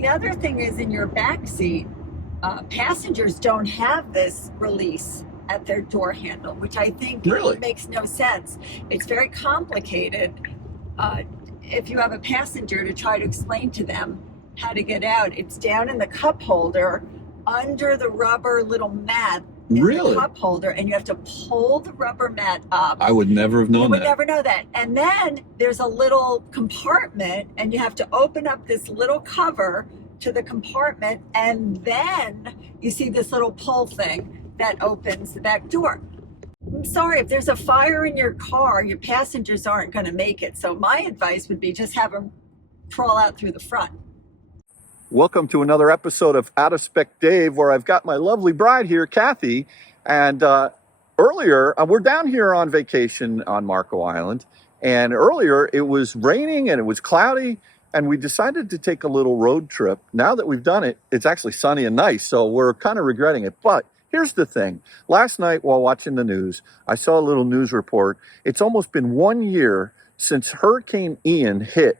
The other thing is in your back seat, passengers don't have this release at their door handle, which I think Really? makes no sense. It's very complicated if you have a passenger to try to explain to them how to get out. It's down in the cup holder under the rubber little mat in Really? the cup holder, and you have to pull the rubber mat up. I would never have known You would that. never know that. And then there's a little compartment, and you have to open up this little cover to the compartment, and then you see this little pull thing that opens the back door. I'm sorry, if there's a fire in your car, your passengers aren't going to make it. So my advice would be just have them crawl out through the front. Welcome to another episode of Out of Spec Dave, where I've got my lovely bride here, Kathy. And earlier, we're down here on vacation on Marco Island. And earlier, it was raining and it was cloudy. And we decided to take a little road trip. Now that we've done it, it's actually sunny and nice. So we're kind of regretting it. But here's the thing. Last night, while watching the news, I saw a little news report. It's almost been 1 year since Hurricane Ian hit.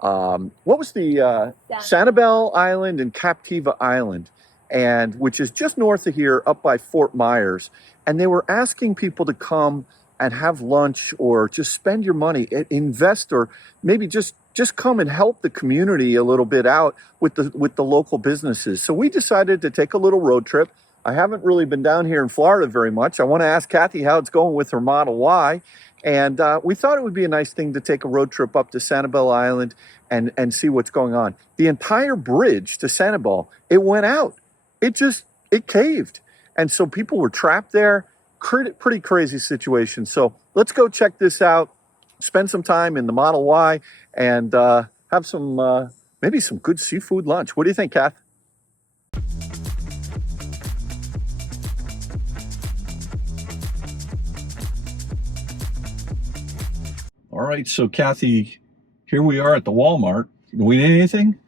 What was the Sanibel Island and Captiva Island, and which is just north of here, up by Fort Myers. And they were asking people to come and have lunch or just spend your money, invest, or maybe just come and help the community a little bit out with the local businesses. So we decided to take a little road trip. I haven't really been down here in Florida very much. I want to ask Kathy how it's going with her Model Y. And we thought it would be a nice thing to take a road trip up to Sanibel Island and see what's going on. The entire bridge to Sanibel, it went out. It caved. And so people were trapped there. Pretty crazy situation. So let's go check this out, spend some time in the Model Y, and have some, maybe some good seafood lunch. What do you think, Kath? All right, so Kathy, here we are at the Walmart. Do we need anything?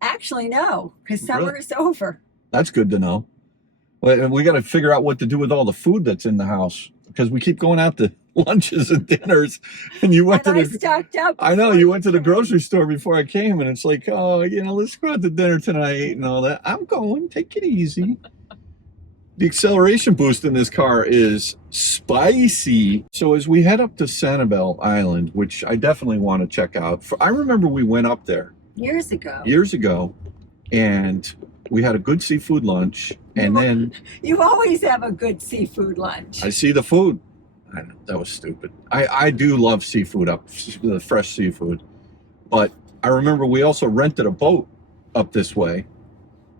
Actually, no, because summer Really? is over. That's good to know. Well, we got to figure out what to do with all the food that's in the house, because we keep going out to lunches and dinners. And you went And to I the stocked up. I know before you went to the came. grocery store before I came, and it's like, oh, let's go out to dinner tonight and all that. I'm going. Take it easy. The acceleration boost in this car is spicy. So as we head up to Sanibel Island, which I definitely want to check out. I remember we went up there Years ago, and we had a good seafood lunch. And then you always have a good seafood lunch. I see the food. I know, that was stupid. I do love seafood the fresh seafood. But I remember we also rented a boat up this way.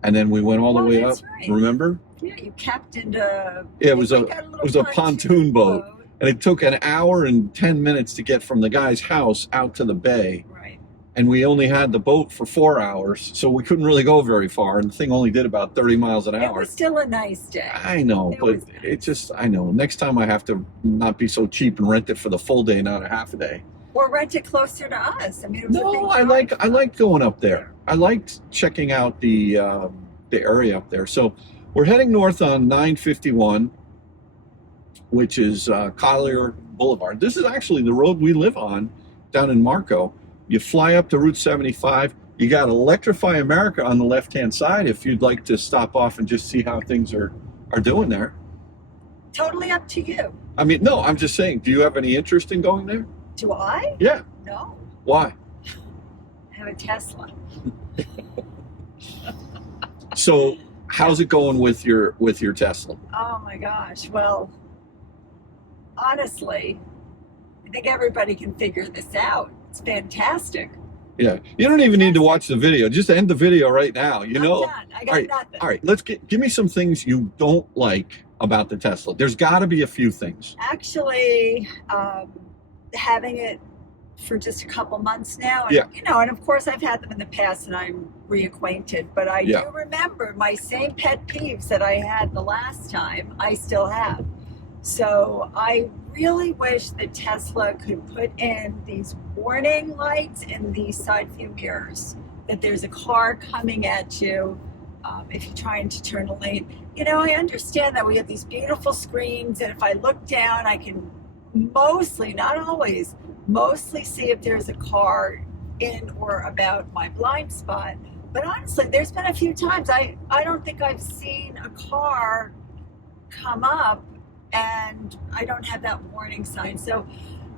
And then we went all the way up. Right. Remember? Yeah, you captained a. Yeah, it was a pontoon boat, and it took an hour and 10 minutes to get from the guy's house out to the bay. Right. And we only had the boat for 4 hours, so we couldn't really go very far. And the thing only did about 30 miles an hour. It was still a nice day. I know, but I know. Next time I have to not be so cheap and rent it for the full day, not a half a day. Or rent it closer to us. I mean, it was a big No, I drive. like going up there. I liked checking out the area up there. So we're heading north on 951, which is Collier Boulevard. This is actually the road we live on down in Marco. You fly up to Route 75. You got Electrify America on the left-hand side if you'd like to stop off and just see how things are doing there. Totally up to you. I mean, no, I'm just saying, do you have any interest in going there? Do I? Yeah. No. Why? I have a Tesla. So how's it going with your Tesla? Oh my gosh. Well, honestly, I think everybody can figure this out. It's fantastic. Yeah, you don't even need to watch the video. Just end the video right now. I'm done. I got nothing. All right, give me some things you don't like about the Tesla. There's got to be a few things. Actually, having it for just a couple months now, and, Yeah. and of course I've had them in the past and I'm reacquainted, but I Yeah. do remember my same pet peeves that I had the last time, I still have. So I really wish that Tesla could put in these warning lights in the side view mirrors, that there's a car coming at you if you're trying to turn a lane. I understand that we have these beautiful screens, and if I look down, I can mostly, not always, mostly see if there's a car in or about my blind spot. But honestly, there's been a few times I don't think I've seen a car come up and I don't have that warning sign. So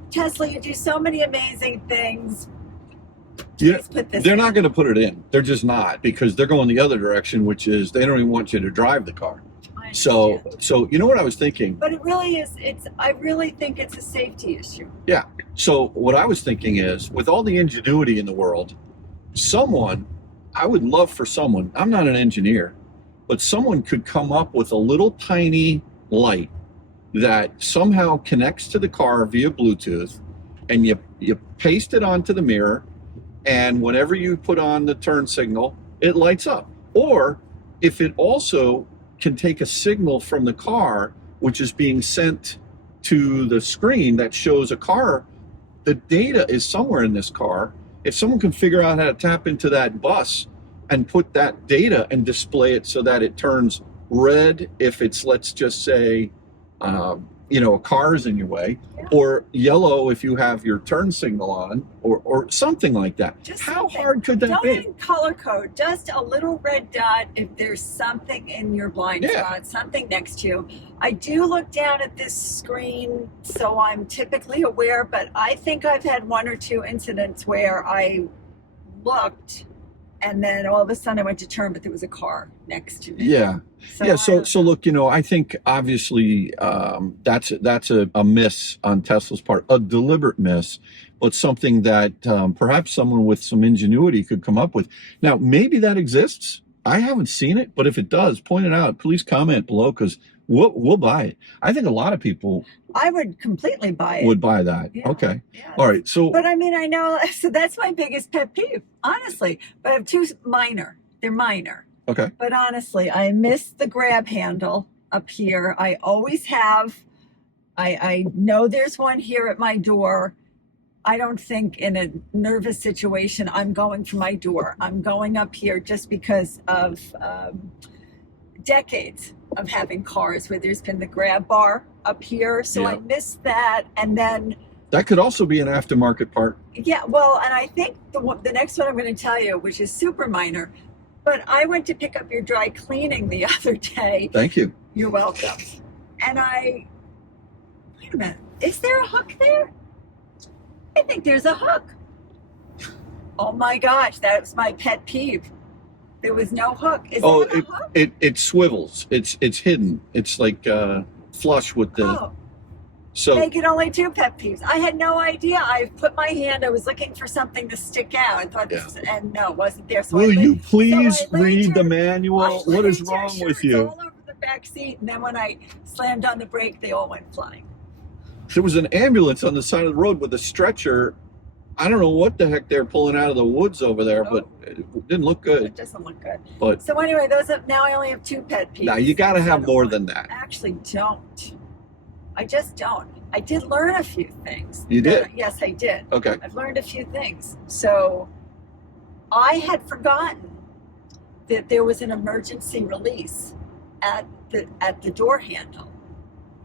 Tesla, you do so many amazing things. Yeah, Put this they're in. not going to put it in. They're just not, because they're going the other direction, which is they don't even want you to drive the car. I So understand. you know what I was thinking? But it really is, I really think it's a safety issue. Yeah. So what I was thinking is, with all the ingenuity in the world, I would love for someone, I'm not an engineer, but someone could come up with a little tiny light that somehow connects to the car via Bluetooth, and you paste it onto the mirror, and whenever you put on the turn signal, it lights up. Or if it also can take a signal from the car, which is being sent to the screen that shows a car, the data is somewhere in this car. If someone can figure out how to tap into that bus and put that data and display it so that it turns red if it's, let's just say, a car is in your way, or yellow if you have your turn signal on, or something like that. Just how something. hard could that Don't be? even color code, just a little red dot if there's something in your blind spot, something next to you. I do look down at this screen, so I'm typically aware, but I think I've had one or two incidents where I looked and then all of a sudden I went to turn, but there was a car next to me. Yeah. So look, I think obviously that's a miss on Tesla's part, a deliberate miss, but something that perhaps someone with some ingenuity could come up with. Now, maybe that exists. I haven't seen it, but if it does, point it out. Please comment below, because we'll buy it. I think a lot of people I would completely buy it. would buy that. Yeah. Okay. Yes. All right. So, but I mean, I know. So that's my biggest pet peeve, honestly. But I have two minor. They're minor. okay. But honestly, I miss the grab handle up here. I always have. I know there's one here at my door. I don't think in a nervous situation I'm going for my door. I'm going up here just because of decades of having cars where there's been the grab bar up here. So I miss that. And then that could also be an aftermarket part. Yeah, well, and I think the next one I'm going to tell you, which is super minor, but I went to pick up your dry cleaning the other day. Thank you. You're welcome. And wait a minute, is there a hook there? I think there's a hook. Oh my gosh, that's my pet peeve. There was no hook. Is there a hook? It swivels. It's hidden. It's like flush with the. Oh. So make it only two pet peeves. I had no idea. I put my hand. I was looking for something to stick out. I thought, and no, it wasn't there. So will you please read the manual? What is wrong with you? All over the back seat, and then when I slammed on the brake, they all went flying. There was an ambulance on the side of the road with a stretcher. I don't know what the heck they're pulling out of the woods over there, but it didn't look good. It doesn't look good. But so anyway, now I only have two pet peeves. Now you got to have more than that. I actually don't. I just don't. I did learn a few things. You did? Yes, I did. Okay. I've learned a few things. So I had forgotten that there was an emergency release at the door handle.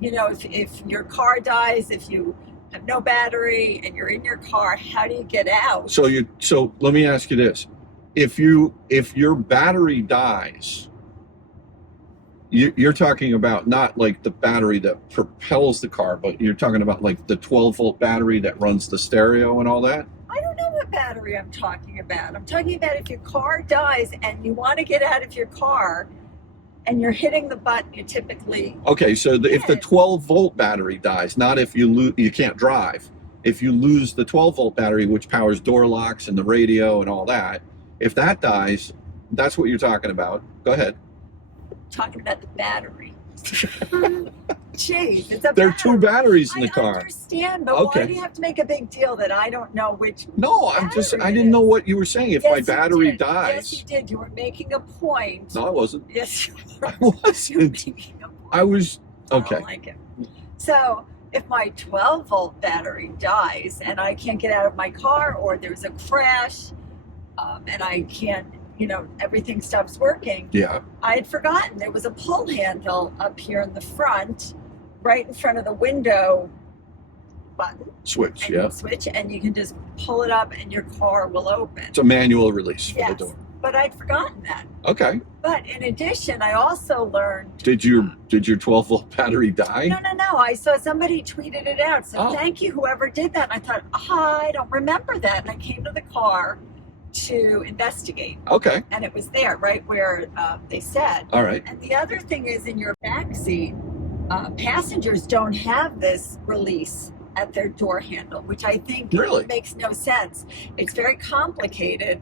If your car dies, if you have no battery and you're in your car, how do you get out? So let me ask you this. If your battery dies, you're talking about not like the battery that propels the car, but you're talking about like the 12-volt battery that runs the stereo and all that? I don't know what battery I'm talking about. I'm talking about if your car dies and you want to get out of your car and you're hitting the button, you typically... Okay, so if the 12-volt battery dies, not if you can't drive. If you lose the 12-volt battery, which powers door locks and the radio and all that, if that dies, that's what you're talking about. Go ahead. Talking about the battery. Jeez, it's a There are two batteries in the car. I understand, but why do you have to make a big deal that I don't know which? No, I didn't know what you were saying. If my battery dies. Yes, you did. You were making a point. No, I wasn't. Yes, you were. I wasn't. You were making a point. I was, okay. I don't like it. So if my 12-volt battery dies and I can't get out of my car, or there's a crash and I can't, everything stops working. Yeah. I had forgotten there was a pull handle up here in the front, right in front of the window button. Switch, Switch, and you can just pull it up and your car will open. It's a manual release for the door. but I'd forgotten that. Okay. But in addition, I also learned. Did your 12-volt battery die? No. I saw somebody tweeted it out. So Oh. thank you, whoever did that. And I thought, I don't remember that. And I came to the car to investigate. Okay. And it was there, right where they said. All right. And the other thing is, in your back seat, passengers don't have this release at their door handle, which I think Really? makes no sense. It's very complicated.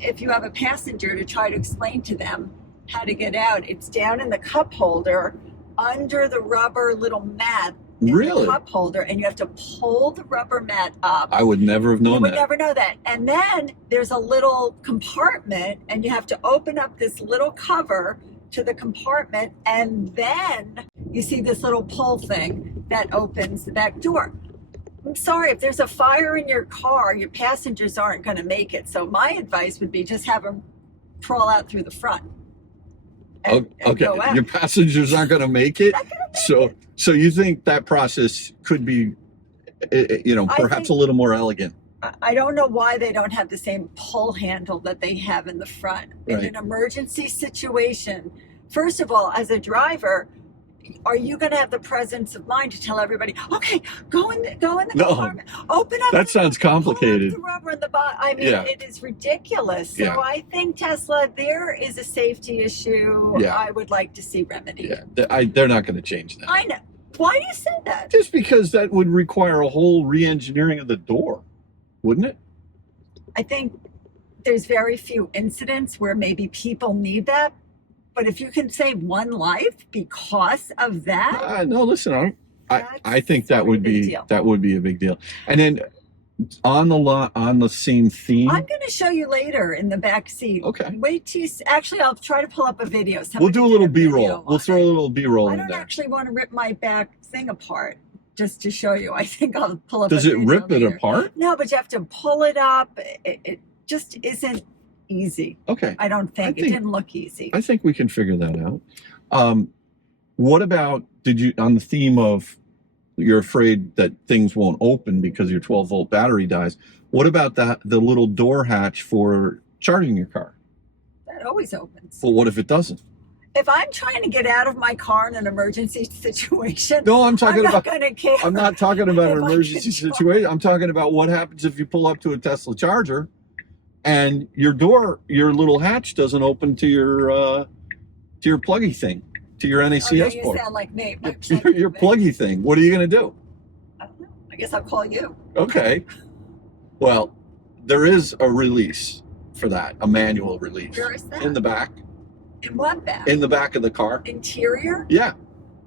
If you have a passenger, to try to explain to them how to get out, it's down in the cup holder under the rubber little mat in Really? the cup holder, and you have to pull the rubber mat up. I would never have known You would that. never know that. And then there's a little compartment, and you have to open up this little cover to the compartment, and then you see this little pull thing that opens the back door. I'm sorry, if there's a fire in your car, your passengers aren't going to make it. So my advice would be just have them crawl out through the front. And Okay. go out. Your passengers aren't going to make it. So you think that process could be, perhaps a little more elegant? I don't know why they don't have the same pull handle that they have in the front. In Right. an emergency situation, first of all, as a driver, are you going to have the presence of mind to tell everybody, okay, go in the No. compartment, open up. That sounds complicated. Pull up the rubber in the bottom. I mean, Yeah. it is ridiculous. So Yeah. I think Tesla, there is a safety issue. Yeah. I would like to see remedied. Yeah, they're not going to change that. I know. Why do you say that? Just because that would require a whole re-engineering of the door, wouldn't it? I think there's very few incidents where maybe people need that. But if you can save one life because of that, No, listen, I think That's a that would pretty big be deal. a big deal. And then on the same theme. I'm going to show you later in the back seat. Okay. Wait till actually, I'll try to pull up a video. We'll Somebody do a did little video B-roll. We'll on throw it. a little B-roll I in don't there. actually want to rip my back thing apart just to show you. I think I'll pull up. Does a it video rip it later. apart? No, but you have to pull it up. It just isn't easy. Okay. I don't think. It think- didn't look easy. I think we can figure that out. What about, on the theme of you're afraid that things won't open because your 12-volt battery dies, what about the little door hatch for charging your car? That always opens. Well, what if it doesn't? If I'm trying to get out of my car in an emergency situation, No, I'm I'm talking not about going to care. I'm not talking about an If I emergency can situation. I'm talking about what happens if you pull up to a Tesla charger and your little hatch doesn't open to your pluggy thing, to your Oh, now NACS you port. sound like me. My Your pluggy thing. What are you going to do? I don't know. I guess I'll call you. Okay. Well, there is a release for that, a manual release. Where is that? In the back. In what back? In the back of the car. Interior? Yeah.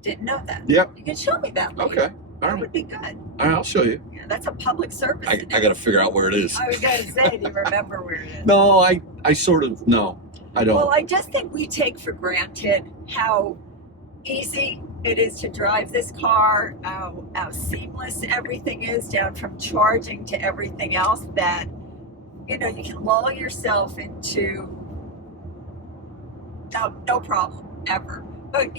Didn't know that. Yep. You can show me that later. Okay. All That right. would be good. All right, I'll show you. Yeah, that's a public service. I got to figure out where it is. I was going to say, do you remember where it is? No, I sort of, no, I don't. Well, I just think we take for granted how easy it is to drive this car, how seamless everything is, down from charging to everything else, that, you can lull yourself into no problem ever. But,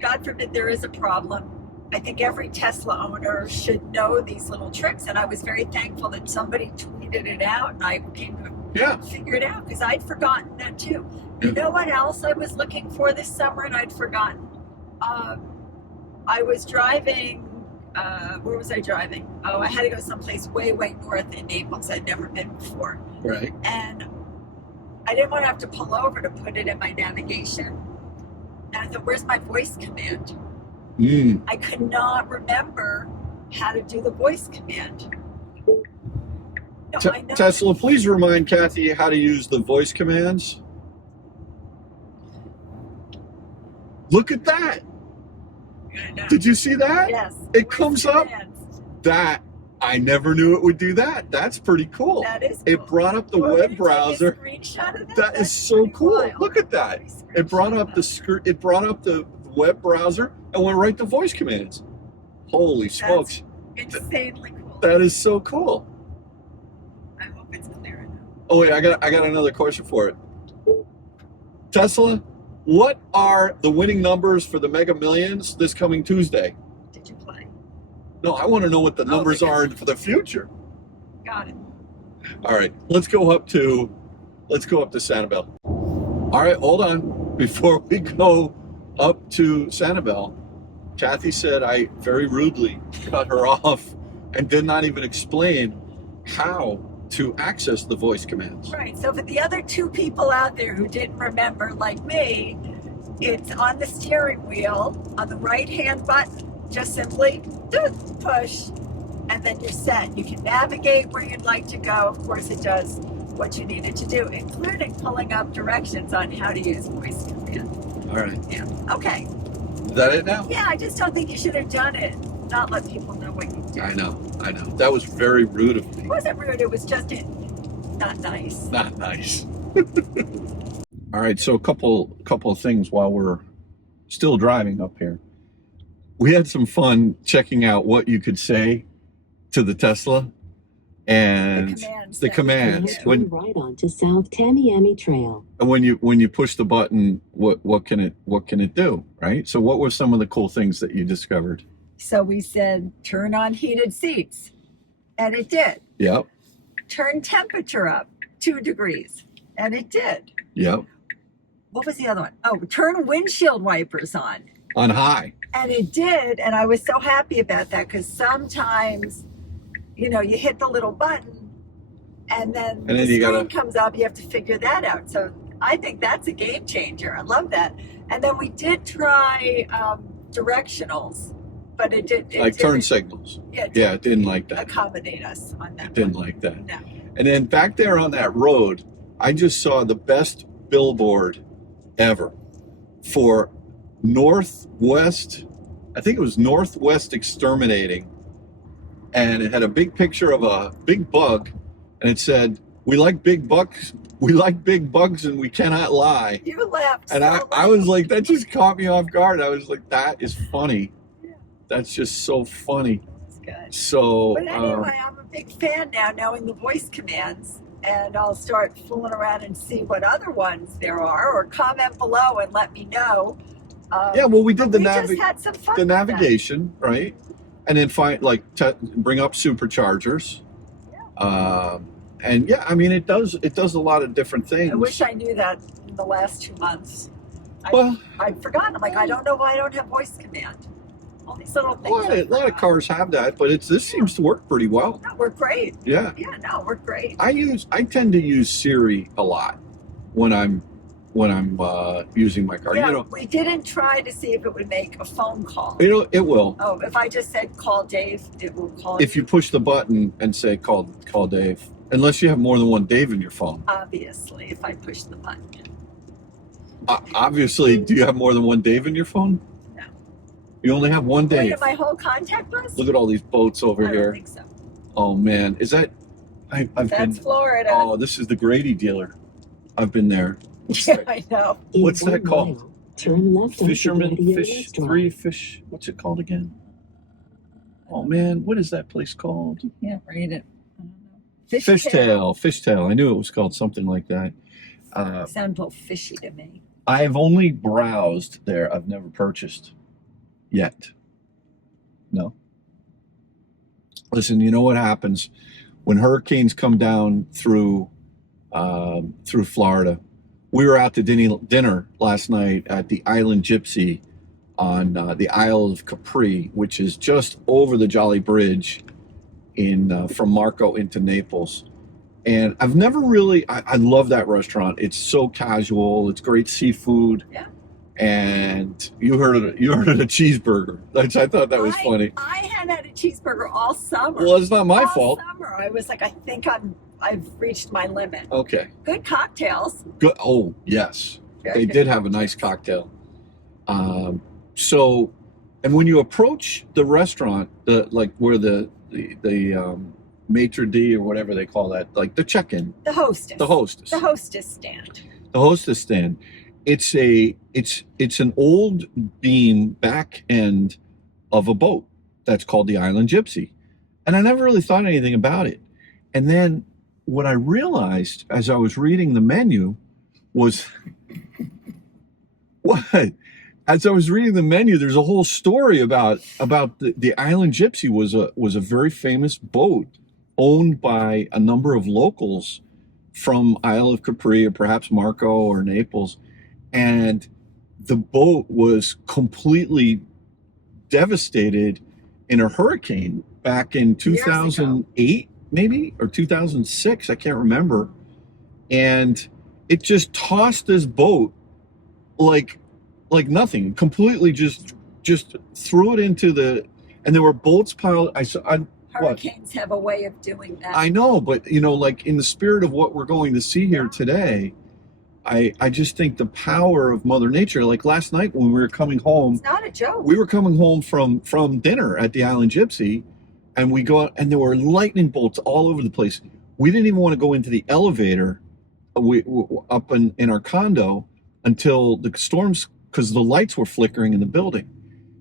God forbid there is a problem. I think every Tesla owner should know these little tricks. And I was very thankful that somebody tweeted it out and I came to Yeah. figure it out, because I'd forgotten that too. Yeah. You know what else I was looking for this summer and I'd forgotten? I was driving, where was I driving? Oh, I had to go someplace way, way north in Naples. I'd never been before. Right. And I didn't want to have to pull over to put it in my navigation. And I thought, where's my voice command? Mm. I could not remember how to do the voice command. No, I know. Tesla, please remind Kathy how to use the voice commands. Look at that. I know. Did you see that? Yes. It voice comes up. commands. That, I never knew it would do that. That's pretty cool. That is cool. It brought up the Want me to web take a browser. screenshot of that? That is That's so pretty cool. wild. Look at that. It brought up the web browser and went right to voice commands. Holy smokes. Insanely cool. That is so cool. I hope it's clear enough. Oh wait, I got another question for it. Tesla, what are the winning numbers for the Mega Millions this coming Tuesday? Did you play? No, I want to know what the numbers because- are for the future. Got it. All right, let's go up to Let's go up to Sanibel. All right, hold on. Before we go up to Sanibel, Kathy said I very rudely cut her off and did not even explain how to access the voice commands. Right. So for the other two people out there who didn't remember, like me, it's on the steering wheel on the right-hand button. Just simply push, and then you're set. You can navigate where you'd like to go. Of course, it does what you need it to do, including pulling up directions on how to use voice command. All right. Yeah. Okay. Is that it now? Yeah, I just don't think you should have done it. Not let people know what you did. I know. That was very rude of me. It wasn't rude. It was just not nice. Not nice. All right, so a couple of things while we're still driving up here. We had some fun checking out what you could say to the Tesla and the commands. When right onto South Tamiami Trail. And when you push the button, what can it do, right? So what were some of the cool things that you discovered? So we said turn on heated seats, and it did. Yep. Turn temperature up 2 degrees, and it did. Yep. What was the other one? Oh, turn windshield wipers on. On high. And it did, and I was so happy about that because sometimes, you hit the little button, and then the screen comes up. You have to figure that out. So I think that's a game changer. I love that. And then we did try directionals, but it didn't turn signals. Yeah, it didn't like that. Accommodate us on that. It didn't like that. No. And then back there on that road, I just saw the best billboard ever for Northwest. I think it was Northwest Exterminating, and it had a big picture of a big bug, and it said, "We like big bugs. We like big bugs, and we cannot lie." You laughed. And I was like, that just caught me off guard. I was like, that is funny. Yeah. That's just so funny. That's good. So. But anyway, I'm a big fan now, knowing the voice commands. And I'll start fooling around and see what other ones there are, or comment below and let me know. Yeah, well, we did just had some fun the with navigation, right? And then bring up superchargers. Yeah. And yeah, I mean, it does a lot of different things. I wish I knew that in the last 2 months. I'd forgotten. I'm like, I don't know why I don't have voice command. All these little things. A lot of cars have that, but this seems to work pretty well. No, we're great. Yeah. Yeah, no, we're great. I tend to use Siri a lot when I'm using my car. Yeah, we didn't try to see if it would make a phone call. It will. Oh, if I just said call Dave, it will call. If you push the button and say call Dave, unless you have more than one Dave in your phone. Obviously, if I push the button. Obviously, do you have more than one Dave in your phone? No. You only have one Dave. Wait, my whole contact list? Look at all these boats over I here. don't think so. Oh man, is that? That's Florida. Oh, this is the Grady dealer. I've been there. Yeah, I know. What's that called? Turn left. Fisherman Fish. What's it called again? Oh man, what is that place called? You can't read it. Fishtail. I knew it was called something like that. Sounds a little fishy to me. I've only browsed there. I've never purchased yet. No. Listen, you know what happens when hurricanes come down through Florida? We were out to dinner last night at the Island Gypsy on the Isle of Capri, which is just over the Jolly Bridge from Marco into Naples. And I've never really, I love that restaurant. It's so casual. It's great seafood. Yeah. And you heard of a cheeseburger. I thought that was funny. I had a cheeseburger all summer. Well, it's not my fault. All summer. I was like, I think I've reached my limit. Okay. Good cocktails. Good. Oh, yes. Very They good did have a nice cocktail. So, and when you approach the restaurant, where the maitre d' or whatever they call that, like the check-in. The hostess. The hostess. The hostess stand. The hostess stand. It's an old beam back end of a boat that's called the Island Gypsy. And I never really thought anything about it. And then what I realized as I was reading the menu was as I was reading the menu, there's a whole story about the Island Gypsy was a very famous boat owned by a number of locals from Isle of Capri or perhaps Marco or Naples, and the boat was completely devastated in a hurricane back in 2008, maybe, or 2006. I can't remember. And it just tossed this boat like nothing, completely just threw it into the, and there were bolts piled. Hurricanes have a way of doing that. I know, but you know, like in the spirit of what we're going to see here today, I just think the power of Mother Nature. Like last night when we were coming home, It's not a joke. we were coming home from dinner at the Island Gypsy, and we go out, and there were lightning bolts all over the place. We didn't even want to go into the elevator up in our condo until the storms, because the lights were flickering in the building.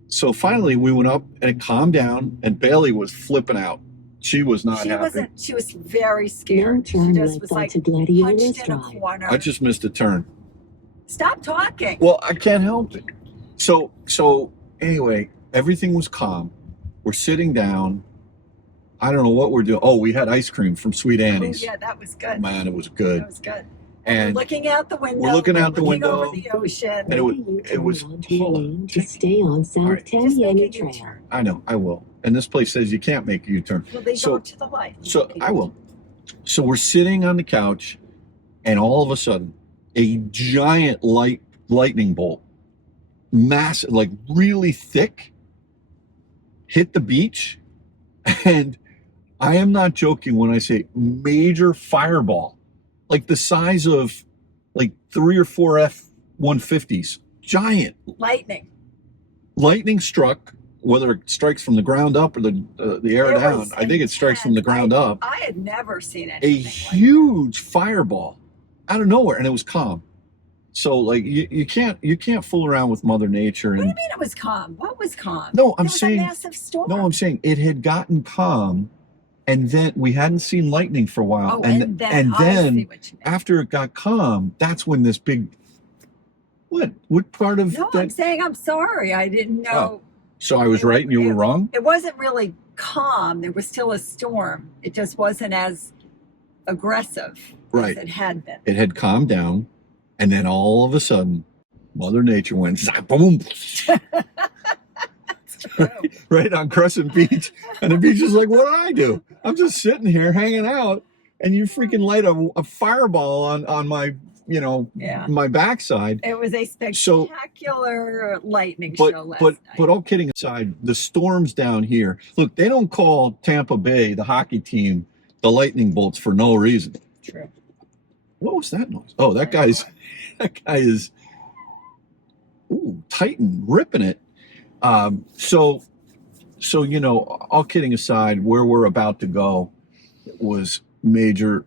So finally we went up and it calmed down, and Bailey was flipping out. She was not happy. She was very scared. She Turn just left was like onto Gladiola punched in a Drive. corner. I just missed a turn. Stop talking. Well, I can't help it. So anyway, everything was calm. We're sitting down. I don't know what we're doing. Oh, we had ice cream from Sweet Annie's. Yeah, that was good. Man, it was good. That was good. And we're looking out the window. we're looking out the looking window. over the ocean. And it was hold on to stay on South All right. Just make Tamiami a Trail. U-turn. I know, I will. And this place says you can't make a U-turn. Well, they So- go to the light. So I will. So we're sitting on the couch, and all of a sudden, a giant lightning bolt, massive, like really thick, hit the beach, and I am not joking when I say major fireball, like the size of like 3 or 4 F-150s, giant. Lightning struck. Whether it strikes from the ground up or the air It down, was I think it strikes from the ground up. I had never seen A anything like huge fireball out of nowhere, and it was calm. So like you can't fool around with Mother Nature. that. What do And you mean it was calm? What was calm? no, I'm There was saying a massive storm. no, I'm saying it had gotten calm, and then we hadn't seen lightning for a while, Oh, and I see then what you mean. after it got calm, that's when this big what part of No, that? I'm saying I'm sorry. I didn't know. So I was right and you were wrong. It wasn't really calm. There was still a storm. It just wasn't as aggressive Right. as it had been. It had calmed down, and then all of a sudden, Mother Nature went zap, boom, It's true. right on Crescent Beach, and the beach is like, what did I do? I'm just sitting here hanging out, and you freaking light a fireball on my, Yeah. my backside. It was a spectacular lightning show last night. But all kidding aside, the storms down here. Look, they don't call Tampa Bay, the hockey team, the lightning bolts for no reason. True. What was that noise? Oh, that guy is Titan ripping it. So all kidding aside, where we're about to go was major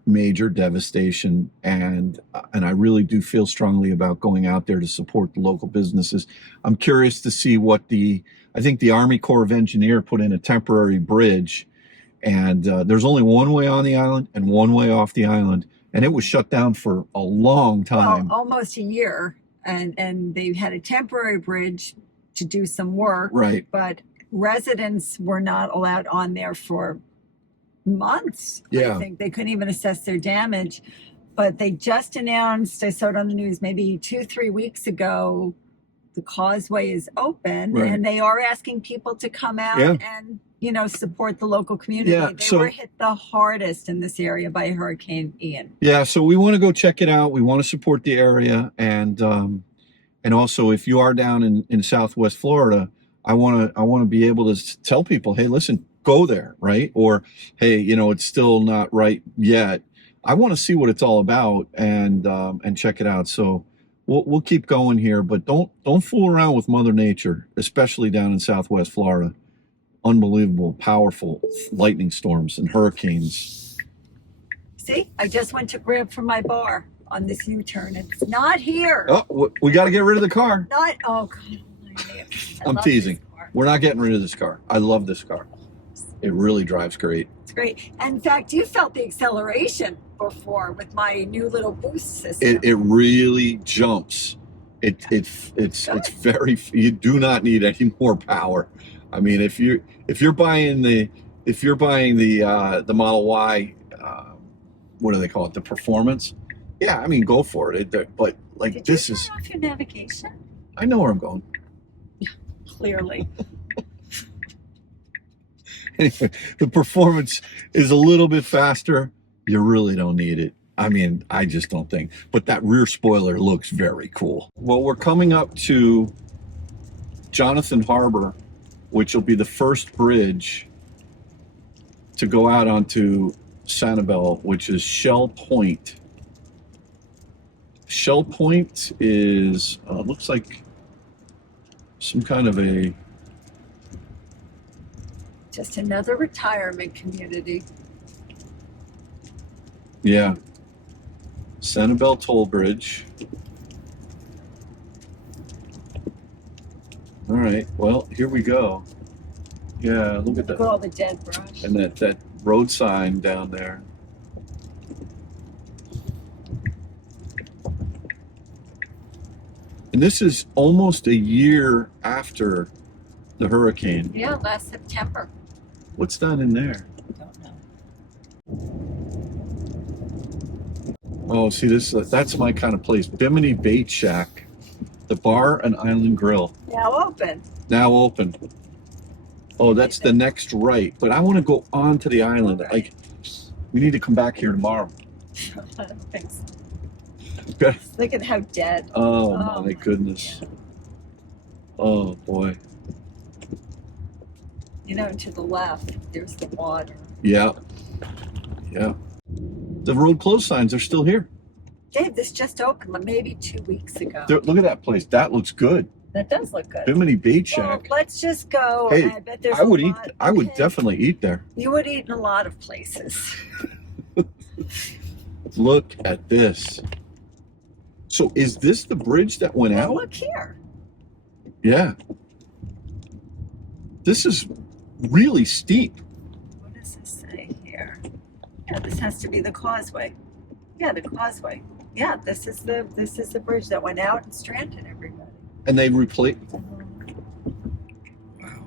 devastation, and I really do feel strongly about going out there to support the local businesses. I'm curious to see what I think the Army Corps of Engineers put in a temporary bridge, and there's only one way on the island and one way off the island, and it was shut down for a long time. Well, almost a year, and they had a temporary bridge to do some work. Right. But residents were not allowed on there for months. Yeah. I think they couldn't even assess their damage. But they just announced, I saw it on the news maybe 2-3 weeks ago, the causeway is open, Right. and they are asking people to come out Yeah. and support the local community. Yeah, They so- were hit the hardest in this area by Hurricane Ian. Yeah, so we want to go check it out. We want to support the area, and also if you are down in Southwest Florida, I want to be able to tell people, hey, listen, go there, right? Or hey, it's still not right yet. I want to see what it's all about and check it out. So we'll keep going here, but don't fool around with Mother Nature, especially down in Southwest Florida. Unbelievable, powerful lightning storms and hurricanes. See, I just went to grab from my bar on this U-turn. It's not here. Oh, we got to get rid of the car. Oh, God. I'm teasing. We're not getting rid of this car. I love this car. It really drives great. It's great. In fact, you felt the acceleration before with my new little boost system. It really jumps. It's very. You do not need any more power. I mean, if you're buying the Model Y, what do they call it? The performance. Yeah, I mean, go for it. But like Did this you is, turn off your navigation? I know where I'm going. Clearly. Anyway, the performance is a little bit faster. You really don't need it. I mean, I just don't think. But that rear spoiler looks very cool. Well, we're coming up to Jonathan Harbor, which will be the first bridge to go out onto Sanibel, which is Shell Point. Shell Point is, looks like some kind of a... Just another retirement community. Yeah. Sanibel Toll Bridge. All right, well, here we go. Yeah, look at Look at that. all the dead brush. And that road sign down there. And this is almost a year after the hurricane. Yeah, last September. What's that in there? Don't know. Oh, see, that's my kind of place. Bimini Bait Shack, the bar and island grill. Now open. Now open. Oh, that's the next right. But I want to go onto the island. Right. Like, we need to come back here tomorrow. I don't think so. Okay. Look at how dead. Oh, Oh, my goodness. God. Oh, boy. You know, to the left, there's the water. Yeah. Yeah. The road closed signs are still here. Dave, this just opened maybe 2 weeks ago. Look at that place. That looks good. That does look good. Bimini Bait Well, Shack. let's just go. Hey, I bet there's I would a eat. lot. I would Okay. definitely eat there. You would eat in a lot of places. Look at this. So is this the bridge that went Well, out? look here. Yeah. This is really steep. What does this say here? Yeah, this has to be the causeway. Yeah, the causeway. Yeah, this is the bridge that went out and stranded everybody. And they replaced. Wow.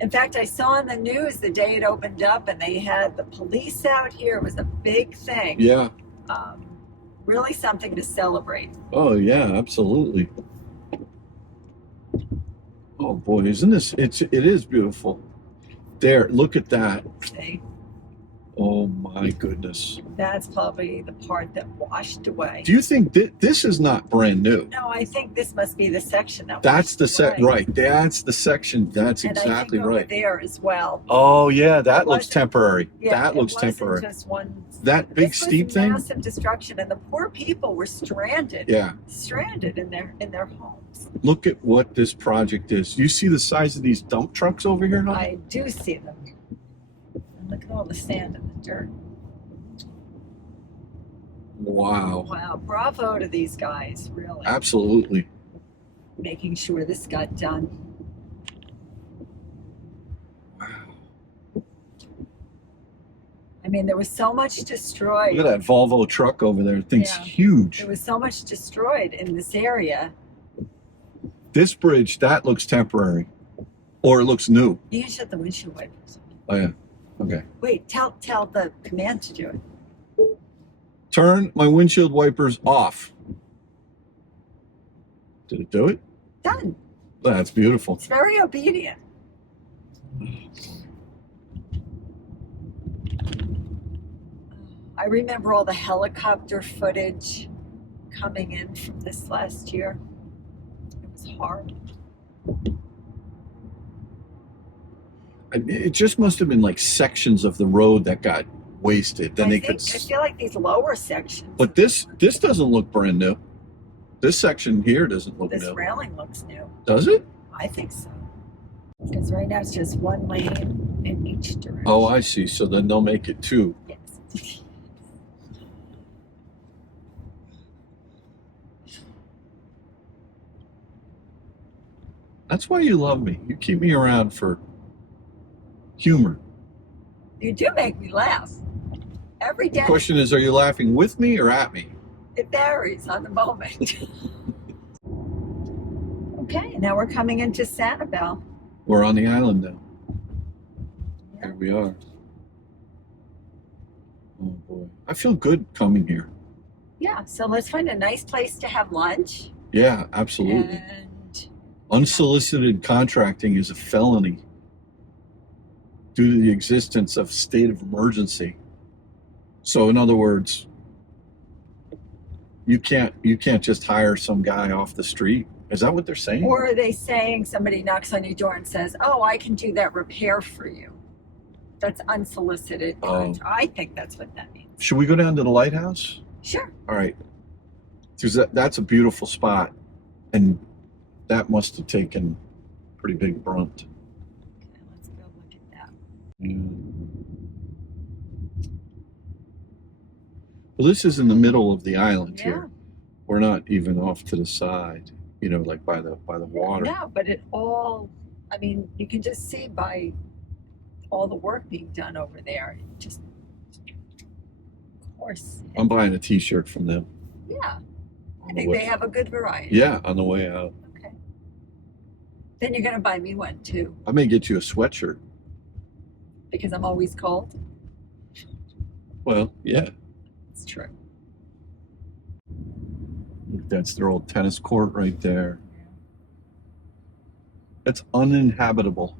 In fact, I saw on the news the day it opened up, and they had the police out here. It was a big thing. Yeah. Really something to celebrate. Oh yeah, absolutely. Oh boy, isn't this? It is beautiful. There, look at that. See? Oh my goodness. That's probably the part that washed away. Do you think this is not brand new? No, I think this must be the section that That's the washed away. right. That's the section. That's And exactly I think over right. there as well. Oh yeah, that looks wasn't- temporary. Yeah, That looks it wasn't temporary. Just one. That big This was steep thing. massive destruction, and the poor people were stranded. Yeah. Stranded in their homes. Look at what this project is. You see the size of these dump trucks over here now? I do see them. And look at all the sand and the dirt. Wow. Wow, bravo to these guys, really. Absolutely. Making sure this got done. Wow. I mean, there was so much destroyed. Look at that Volvo truck over there. The thing's Yeah. huge. There was so much destroyed in this area. This bridge, that looks temporary. Or it looks new. You can shut the windshield wipers. Oh yeah. Okay. Wait, tell the command to do it. Turn my windshield wipers off. Did it do it? Done. That's beautiful. It's very obedient. I remember all the helicopter footage coming in from this last year. It was horrible. It just must have been like sections of the road that got wasted. Then I they think, could. I feel like these lower sections. But this doesn't look brand new. This section here doesn't look This new. railing looks new. Does it? I think so. Because right now it's just one lane in each direction. Oh, I see. So then they'll make it two. Yes. That's why you love me. You keep me around for humor. You do make me laugh. Every The day. question is, are you laughing with me or at me? It varies on the moment. Okay, now we're coming into Sanibel. We're on the island now. Here we are. I feel good coming here. Yeah, so let's find a nice place to have lunch. Yeah, absolutely. And Unsolicited contracting is a felony due to the existence of state of emergency. So in other words, you can't just hire some guy off the street. Is that what they're saying? or are they saying somebody knocks on your door and says, "Oh, I can do that repair for you"? That's unsolicited. I think that's what that means. Should we go down to the lighthouse? Sure. All right. Because that's a beautiful spot, and that must have taken pretty big brunt. Okay, let's go look at that. Yeah. Well, this is in the middle of the island here. We're not even off to the side, you know, like by the water. No, but it all, I mean, you can just see by all the work being done over there. Just, of course. I'm buying a t-shirt from them. Yeah. I think they have a good variety. Yeah, on the way out. Okay. Then you're going to buy me one too. I may get you a sweatshirt. Because I'm always cold. Well, yeah. It's true. That's their old tennis court right there. It's uninhabitable.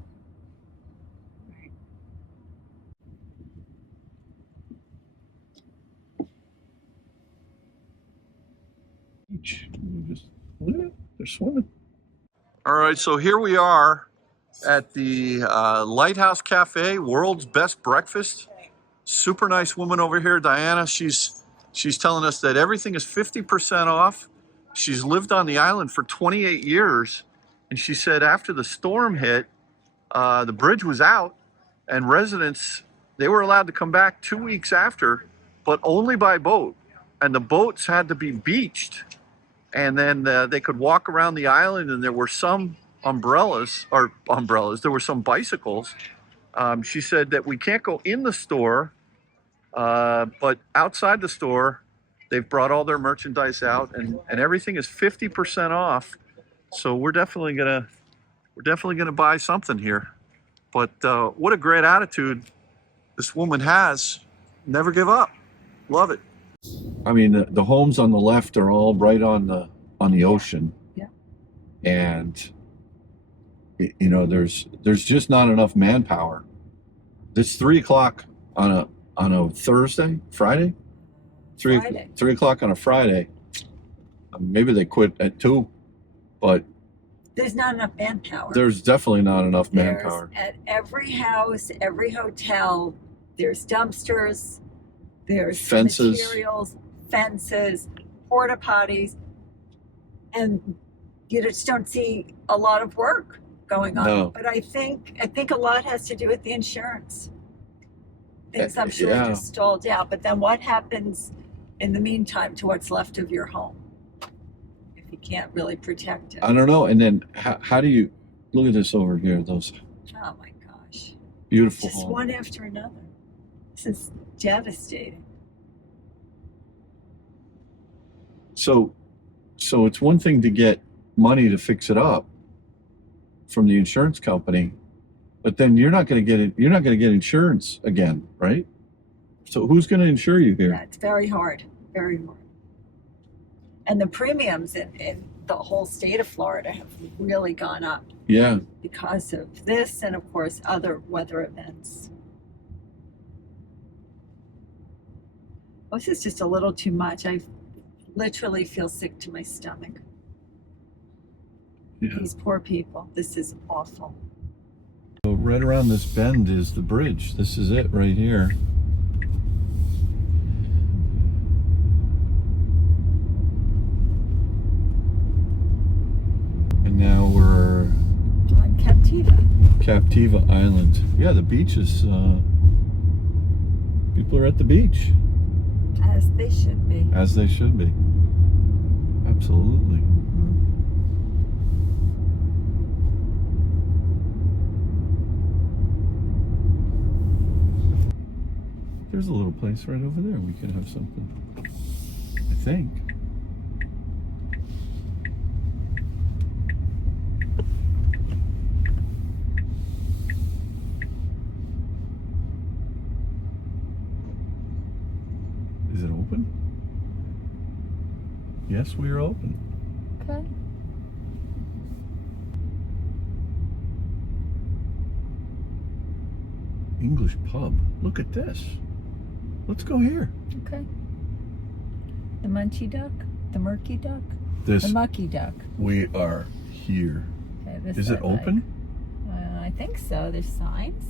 Just look at it. They're swimming. All right, so here we are at the Lighthouse Cafe, world's best breakfast. Super nice woman over here, Diana. She's telling us that everything is 50% off. She's lived on the island for 28 years, and she said after the storm hit, the bridge was out, and residents, they were allowed to come back 2 weeks after, but only by boat, and the boats had to be beached. And then they could walk around the island, and there were some umbrellas, there were some bicycles. She said that we can't go in the store, but outside the store, they've brought all their merchandise out, and everything is 50% off. So we're definitely gonna buy something here. But what a great attitude this woman has. Never give up. Love it. I mean, the homes on the left are all right on the ocean. Yeah. And you know, there's just not enough manpower. It's 3 o'clock on a Thursday, Friday. 3 o'clock on a Friday. Maybe they quit at 2, but there's not enough manpower. There's definitely not enough manpower. At every house, every hotel, there's dumpsters, there's fences, materials, fences, porta potties, and you just don't see a lot of work going on. No. But I think a lot has to do with the insurance. Things I'm sure just stalled out. But then what happens in the meantime to what's left of your home if you can't really protect it? I don't know. And then how do you look at this over here? Those oh my gosh, beautiful just homes. one after another. This is devastating. So it's one thing to get money to fix it up from the insurance company, but then you're not going to get it. You're not going to get insurance again, right? So who's going to insure you here? Yeah, it's very hard, very hard. And the premiums in the whole state of Florida have really gone up. Yeah. Because of this and, of course, other weather events. Well, this is just a little too much. I literally feel sick to my stomach. Yeah. These poor people. This is awful. So right around this bend is the bridge. This is it right here. And now we're on Captiva Island. Yeah, the beach is, people are at the beach. As they should be. As they should be. Absolutely. There's a little place right over there. We could have something, I think. Yes, we are open. Okay. English pub. Look at this. Let's go here. Okay. The munchy duck, the murky duck, This. the mucky duck. We are here. Okay, this Is it I like. open? I think so. There's signs.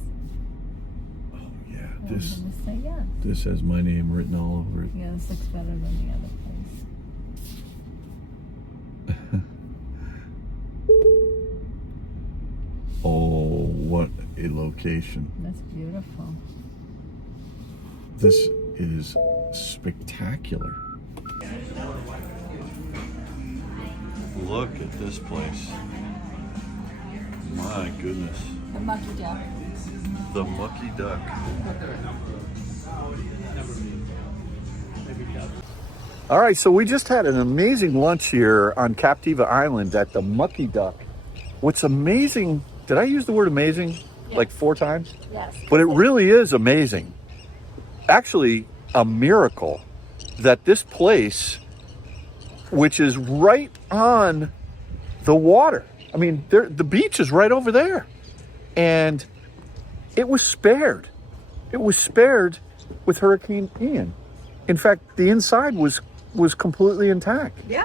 Oh yeah. I'm This. gonna say yes. This has my name written all over it. Yeah, this looks better than the other place. Oh, what a location. That's beautiful. This is spectacular. Look at this place. My goodness. The mucky duck. The mucky duck. All right, so we just had an amazing lunch here on Captiva Island at the Mucky Duck. What's amazing, did I use the word amazing like 4 times? Yes. But it really is amazing. Actually, a miracle that this place, which is right on the water, I mean, the beach is right over there. And it was spared. It was spared with Hurricane Ian. In fact, the inside was completely intact. Yeah.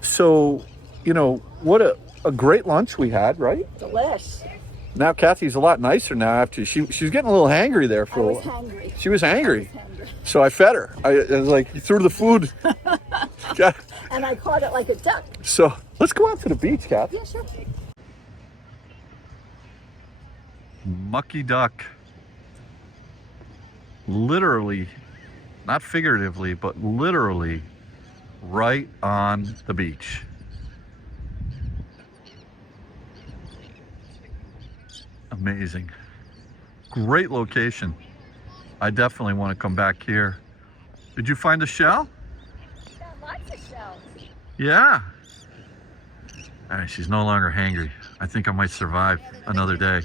So, you know, what a great lunch we had, right? Delish. Now Kathy's a lot nicer now after she was getting a little hangry there for I a was while. hungry. She was hangry. I was hungry. So I fed her. I was like, threw the food. Yeah. And I caught it like a duck. So let's go out to the beach, Kathy. Yeah, sure. Mucky duck. Literally, not figuratively, but literally right on the beach. Amazing. Great location. I definitely want to come back here. Did you find a shell? Got lots of shells. Yeah. All right, she's no longer hangry. I think I might survive another day.